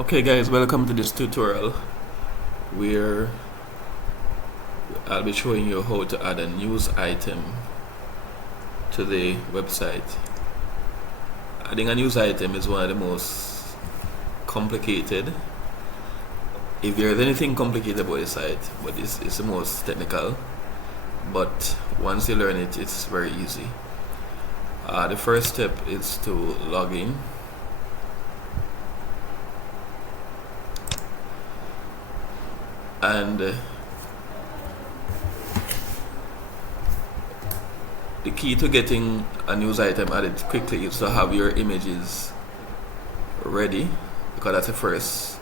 Okay guys, welcome to this tutorial where I'll be showing you how to add a news item to the website. Adding a news item is one of the most complicated, if there is anything complicated about the site, but it's the most technical, but once you learn it, it's very easy. The first step is to log in. And the key to getting a news item added quickly is to have your images ready, because that's the first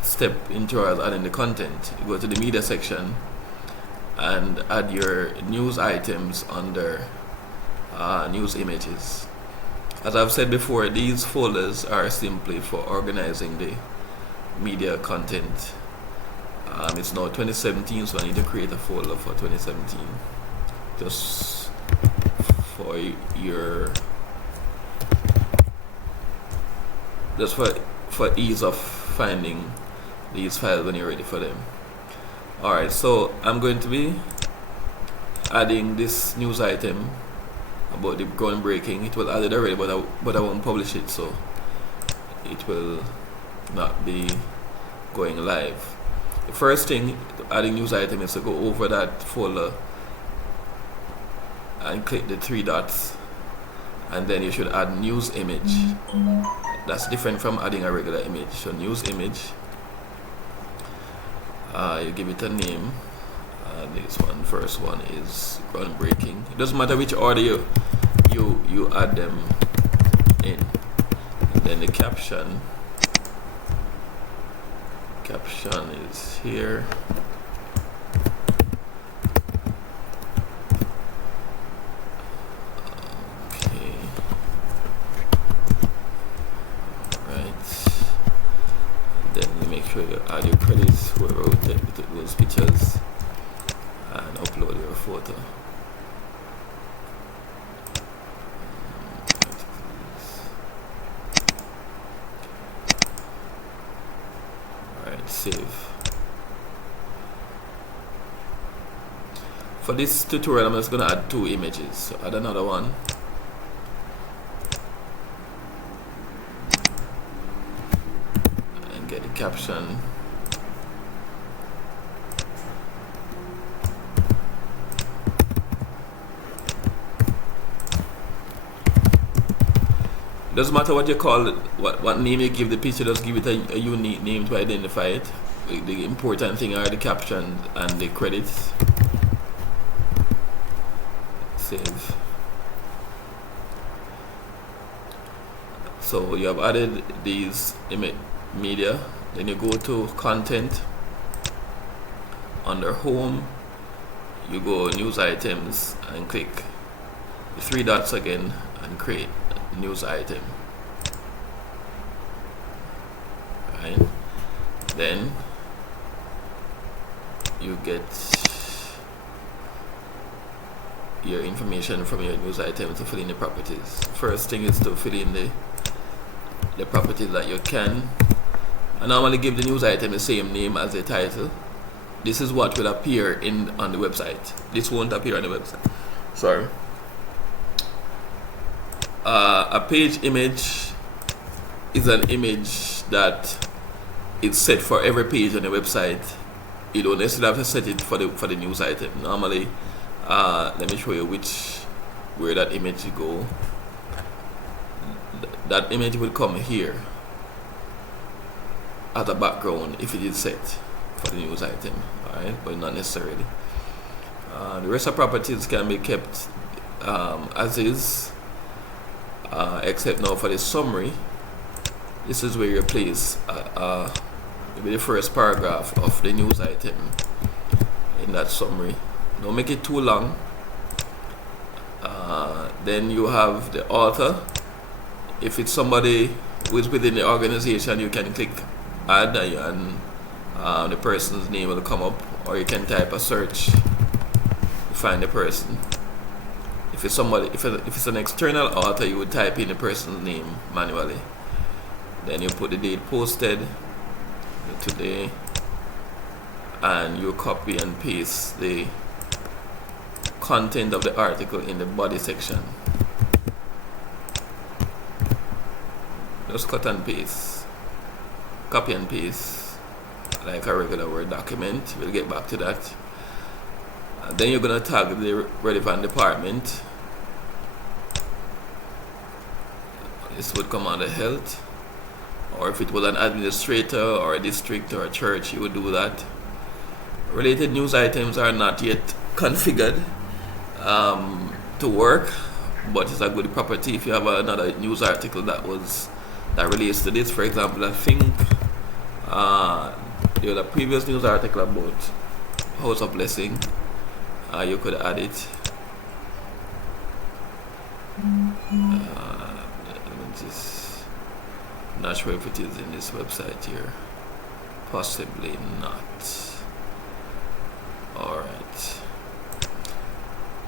step into adding the content. You go to the media section and add your news items under news images. As I've said before, these folders are simply for organizing the media content. It's now 2017, so I need to create a folder for 2017 just for ease of finding these files when you're ready for them. Alright, so I'm going to be adding this news item about the groundbreaking. It was added already, but I won't publish it, so it will not be going live. The first thing adding news item is to go over that folder and click the three dots, and then you should add news image. That's different from adding a regular image. So news image, you give it a name. This one, first one is groundbreaking. It doesn't matter which order you add them in. And then the caption is here. Okay. Right. And then make sure you add your credits, whoever took those pictures, and upload your photo. Save. For this tutorial, I'm just going to add two images. So add another one. And get the caption. Doesn't matter what you call it, what name you give the picture, just give it a unique name to identify it. The important thing are the caption and the credits. Save. So you have added these media, then you go to content. Under home, you go news items and click the three dots again and create news item. Right, then you get your information from your news item to fill in the properties. First thing is to fill in the properties that you can. I normally give the news item the same name as the title. This is what will appear on the website. This won't appear on the website. Sorry. A page image is an image that is set for every page on the website. You don't necessarily have to set it for the news item. Normally, let me show you where that image go. That image will come here as a background if it is set for the news item. Alright, but not necessarily. The rest of properties can be kept as is. Except now for the summary, this is where you place maybe the first paragraph of the news item in that summary. Don't make it too long. Then you have the author. If it's somebody who is within the organization, you can click add and the person's name will come up, or you can type a search to find the person. If it's an external author, you would type in the person's name manually. Then you put the date posted, today, and you copy and paste the content of the article in the body section. Just cut and paste, copy and paste like a regular Word document. We'll get back to that. And then you're gonna tag the relevant department. This would come under health, or if it was an administrator or a district or a church, you would do that. Related news items are not yet configured to work, but it's a good property if you have another news article that relates to this. For example, I think there was a previous news article about House of Blessing. You could add it. Not sure if it is in this website here. Possibly not. Alright.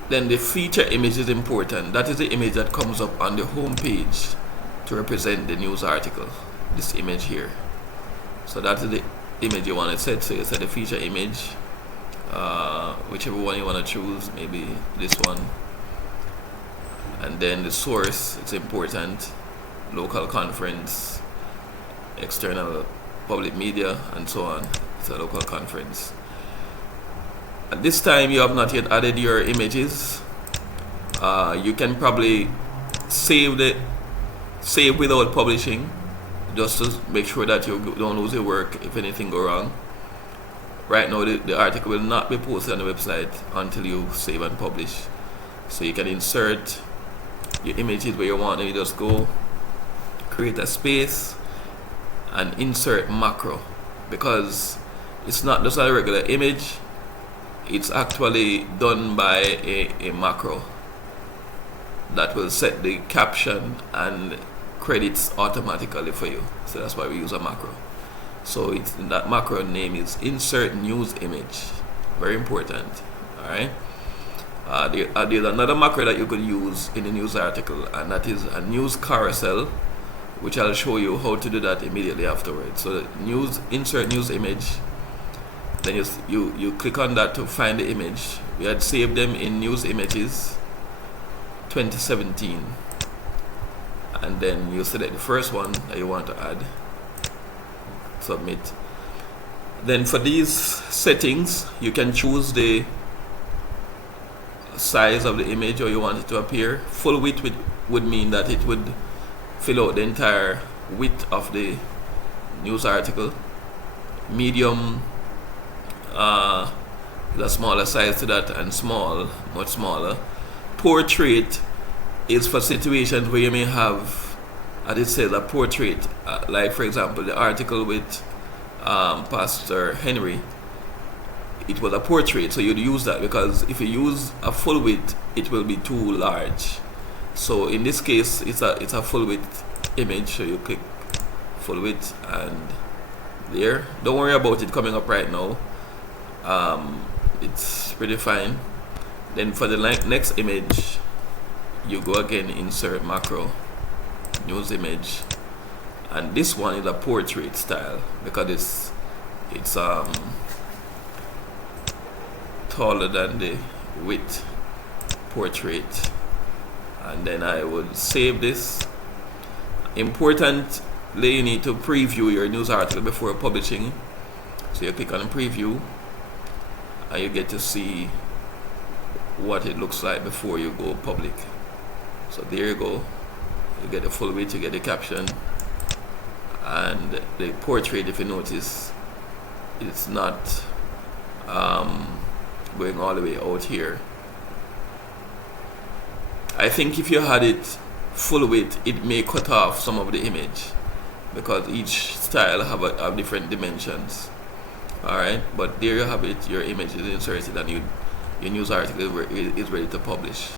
Then the feature image is important. That is the image that comes up on the home page to represent the news article. This image here. So that is the image you want to set. So you set the feature image, whichever one you want to choose, maybe this one. And then the source, it's important. Local conference, external public media, and so on. It's a local conference. At this time, you have not yet added your images. You can probably save without publishing, just to make sure that you don't lose your work if anything go wrong. Right now, the article will not be posted on the website until you save and publish. So you can insert your images where you want, and you just go create a space and insert macro, because it's not just a regular image, it's actually done by a macro that will set the caption and credits automatically for you. So that's why we use a macro. So that macro name is insert news image. Very important. Alright. There's another macro that you could use in the news article, and that is a news carousel, which I'll show you how to do that immediately afterwards. So insert news image. Then you click on that to find the image. We had saved them in news images 2017, and then you select the first one that you want to add, submit. Then for these settings, you can choose the size of the image, or you want it to appear full width, would mean that it would fill out the entire width of the news article. Medium is a smaller size to that, and small, much smaller. Portrait is for situations where you may have, as it says, a portrait, like for example the article with Pastor Henry. It was a portrait, so you'd use that, because if you use a full width, it will be too large. So in this case, it's a full width image, so you click full width, and there. Don't worry about it coming up right now. It's pretty fine. Then for the next image, you go again, insert macro, news image, and this one is a portrait style because it's taller than the width portrait. And then I would save this. Importantly, you need to preview your news article before publishing. So you click on preview, and you get to see what it looks like before you go public. So there you go. You get the full width, you get the caption, and the portrait, if you notice, it's not going all the way out here. I think if you had it full width, it may cut off some of the image, because each style have different dimensions. Alright, but there you have it. Your image is inserted, and your news article is ready to publish.